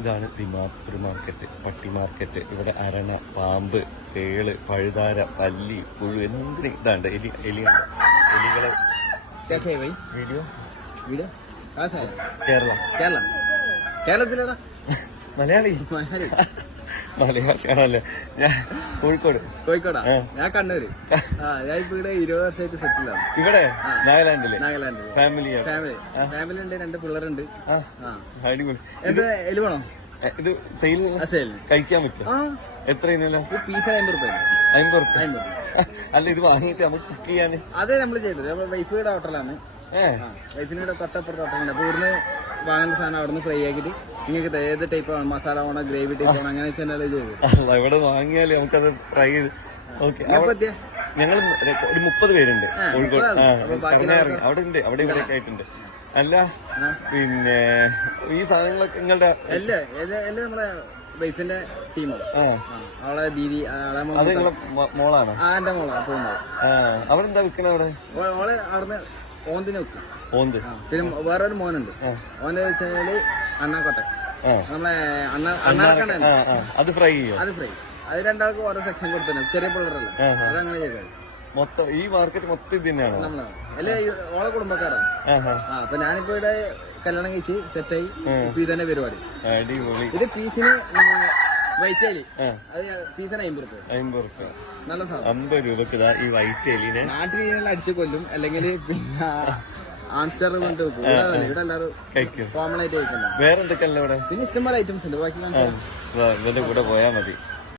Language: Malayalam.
ഇതാണ് ദിമാപൂർ മാർക്കറ്റ്, പട്ടി മാർക്കറ്റ്. ഇവിടെ അരണ, പാമ്പ്, തേള്, പഴുതാര, പല്ലി, പുഴു എന്തിനും ഇതാണ്ട്. എലിയുണ്ട്. എലികളെ വീഡിയോ കേരളത്തിലേതാ? മലയാളി മലയാളിയാണല്ലേ? ഞാൻ കോഴിക്കോടാ. ഞാൻ കണ്ണൂര്. ഞാൻ ഇപ്പൊ ഇവിടെ 20 വർഷമായിട്ട് സെറ്റിലാണ്. ഇവിടെ നാഗാലാൻഡില് ഫാമിലി ഉണ്ട്, 2 പിള്ളേരുണ്ട്. അടിപൊളി. എന്താ എലി വേണോ? ഇത് സെയിൽ കഴിക്കാൻ പറ്റും? എത്ര പീസ് 50 രൂപ. 50 രൂപ. അല്ല, ഇത് വാങ്ങിയിട്ട് നമുക്ക് കുക്ക് ചെയ്യാന്? അതെ, നമ്മള് ചെയ്തത്. വൈഫിയുടെ ഹോട്ടലാണ്. വൈഫിന്റെ തൊട്ടപ്പുറത്ത് ഹോട്ടലുണ്ട്. അപ്പൊ ഇവിടുന്ന് വാങ്ങുന്ന സാധനം അവിടുന്ന് ഫ്രൈ ആക്കിയിട്ട് നിങ്ങൾക്ക് ഏത് ടൈപ്പ് വേണം, മസാല വേണോ, ഗ്രേവി ടൈപ്പ് വേണോ, അങ്ങനെ വെച്ചാൽ ചെയ്ത് ഇവിടെ വാങ്ങിയാല് നമുക്കത് ഫ്രൈ ചെയ്ത്. ഞങ്ങൾ ഒരു 30 പേരുണ്ട് കോഴിക്കോട്. അവിടെ ഉണ്ട്, അവിടെ ഇവിടെ ഒക്കെ ആയിട്ടുണ്ട്. അല്ല, പിന്നെ ഈ സാധനങ്ങളൊക്കെ നിങ്ങളുടെ എല്ലാം നമ്മളെ വൈഫിന്റെ ടീമാണ്. അവളെ ദീദി, അത് നിങ്ങളെ മോളാണ്? എന്റെ മോളാണ് പോകുന്നത്. അവരെന്താ വിൽക്കണ അവിടെ? ഓളെ അവിടുന്ന് ഓന്തിന് വെക്കും. ഓന്ത്. പിന്നെ വേറൊരു മോനുണ്ട്. ഓന്റെ വെച്ചാല് അണ്ണാക്കൊട്ട, നമ്മളെ അണ്ണാറക്കണ്ട. അത് ഫ്രൈ ചെയ്യും? അത് ഫ്രൈ. അത് 2 ആൾക്ക് ഓരോ സെക്ഷൻ കൊടുത്തു. ചെറിയ പിള്ളേരല്ല, അതങ്ങനെ ചെയ്തത്. മൊത്തം ഈ മാർക്കറ്റ് മൊത്തം ഇത് തന്നെയാണോ? നമ്മള് അല്ലെ ഓളെ കുടുംബക്കാരാണ്. അപ്പൊ ഞാനിപ്പോ ഇവിടെ കല്യാണം കഴിച്ച് സെറ്റായി. ഇപ്പൊ ഇതന്നെ പരിപാടി. ഇത് പീസിന് വൈറ്റ് എലി, അത് പീസിന് 50 രൂപ. 50 രൂപ. നല്ല സാധനം. 50 രൂപക്ക് ഈ വൈറ്റ് എലിനെ നാട്ടിൽ അടിച്ചു കൊല്ലും, അല്ലെങ്കിൽ പിന്നെ ആൻസർ കൊണ്ട് വെക്കും. ഇവിടെ എല്ലാവരും കോമൺ ആയിട്ട് കഴിക്കുന്നത്. വേറെ എന്തൊക്കെയല്ല ഇവിടെ? പിന്നെ ഇഷ്ടംപോലെ ഐറ്റംസ് ഉണ്ട്. ബാക്കി ഇതിന്റെ കൂടെ പോയാൽ മതി.